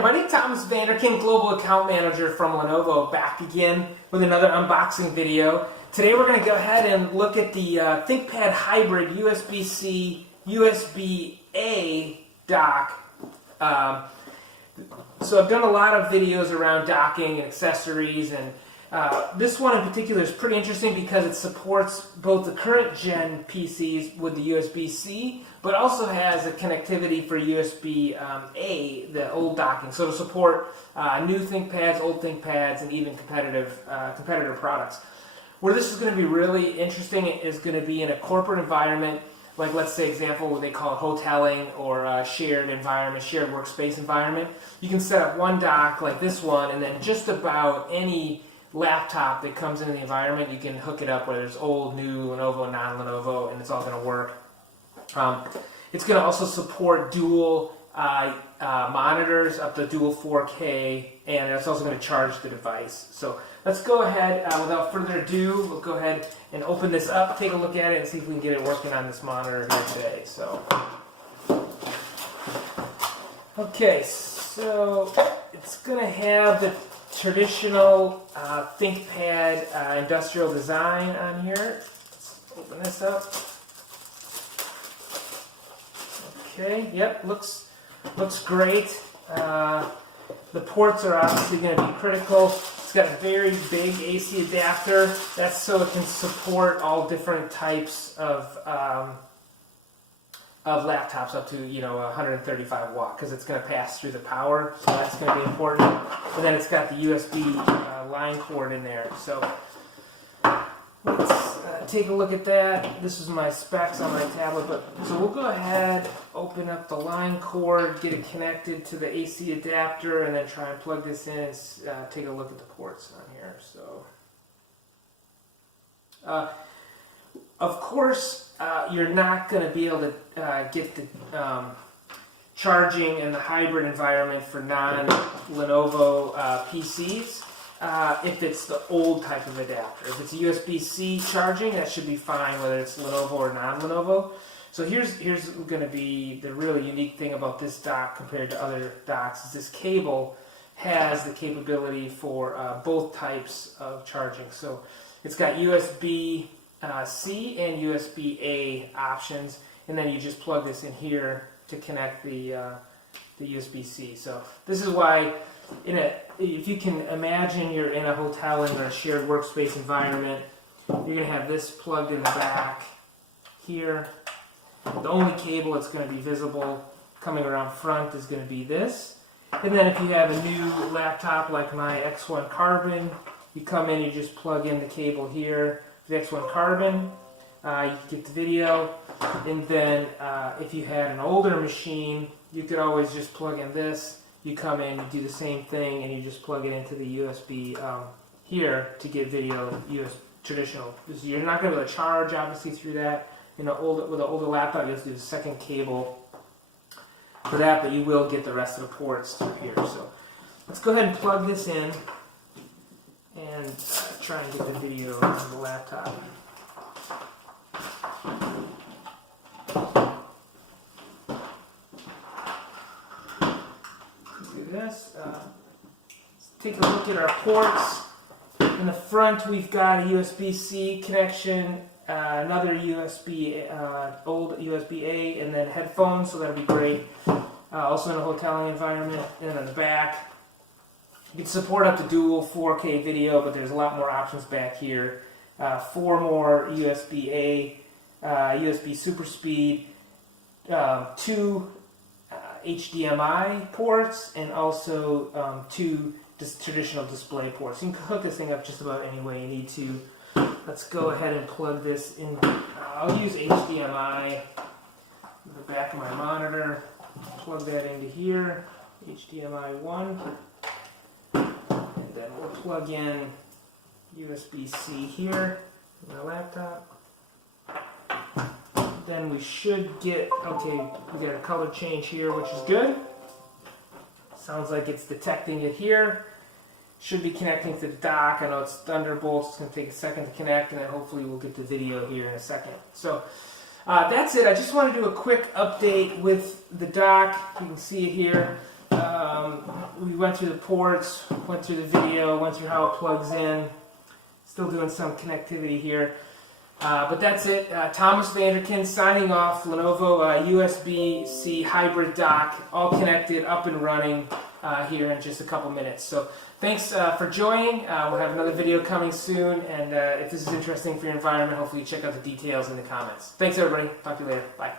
there, Buddy. Thomas Vanderkin, Global Account Manager from Lenovo, back again with another unboxing video. Today we're going to go ahead and look at the ThinkPad Hybrid USB-C, USB-A dock. So I've done a lot of videos around docking and accessories, and this one in particular is pretty interesting because it supports both the current gen PCs with the USB-C, but also has a connectivity for USB-A, the old docking. So to support new ThinkPads, old ThinkPads, and even competitor products. Where this is going to be really interesting is going to be in a corporate environment, like let's say example what they call hoteling or shared environment, shared workspace environment. You can set up one dock like this one, and then just about any laptop that comes into the environment, you can hook it up, whether it's old, new, Lenovo, non-Lenovo, and it's all going to work. It's going to also support dual monitors up to dual 4K, and it's also going to charge the device. So let's go ahead, without further ado, we'll go ahead and open this up, take a look at it, and see if we can get it working on this monitor here today. So, okay, so it's going to have the traditional ThinkPad industrial design on here. Let's open this up. Okay, yep, looks great. The ports are obviously going to be critical. It's got a very big AC adapter. That's so it can support all different types of laptops up to 135 watt, because it's going to pass through the power. So that's going to be important. And then it's got the USB line cord in there. So let's take a look at that. This is my specs on my tablet, so we'll go ahead, open up the line cord, get it connected to the AC adapter, and then try and plug this in and take a look at the ports on here. So, of course, you're not going to be able to get the charging in the hybrid environment for non-Lenovo PCs. If it's the old type of adapter. If it's USB-C charging, that should be fine, whether it's Lenovo or non-Lenovo. So here's going to be the really unique thing about this dock compared to other docks, is this cable has the capability for both types of charging. So it's got USB-C and USB-A options, and then you just plug this in here to connect the USB-C. So this is why if you can imagine you're in a hotel or a shared workspace environment, you're going to have this plugged in the back here. The only cable that's going to be visible coming around front is going to be this. And then if you have a new laptop like my X1 Carbon, you come in, you just plug in the cable here for the X1 Carbon. You get the video. And then if you had an older machine, you could always just plug in this. You come in, you do the same thing, and you just plug it into the USB here to get video traditional. So you're not going to be able to charge, obviously, through that. With an older laptop, you have to do the second cable for that, but you will get the rest of the ports through here. So let's go ahead and plug this in and try and get the video on the laptop. This. Let's take a look at our ports. In the front, we've got a USB-C connection, another old USB-A, and then headphones, so that'll be great. Also in a hoteling environment. And then in the back, you can support up to dual 4K video, but there's a lot more options back here. 4 more USB-A, USB Super Speed, 2 HDMI ports, and also 2 traditional display ports. You can hook this thing up just about any way you need to. Let's go ahead and plug this in. I'll use HDMI in the back of my monitor. Plug that into here, HDMI 1, and then we'll plug in USB-C here in my laptop. Then we should get, okay, we got a color change here, which is good. Sounds like it's detecting it here. Should be connecting to the dock. I know it's Thunderbolt, it's going to take a second to connect, and then hopefully we'll get the video here in a second. So that's it. I just want to do a quick update with the dock. You can see it here. we went through the ports, went through the video, went through how it plugs in. Still doing some connectivity here. But that's it. Thomas Vanderkin signing off. Lenovo USB-C hybrid dock, all connected, up and running here in just a couple minutes. So thanks for joining. We'll have another video coming soon. And if this is interesting for your environment, hopefully you check out the details in the comments. Thanks, everybody. Talk to you later. Bye.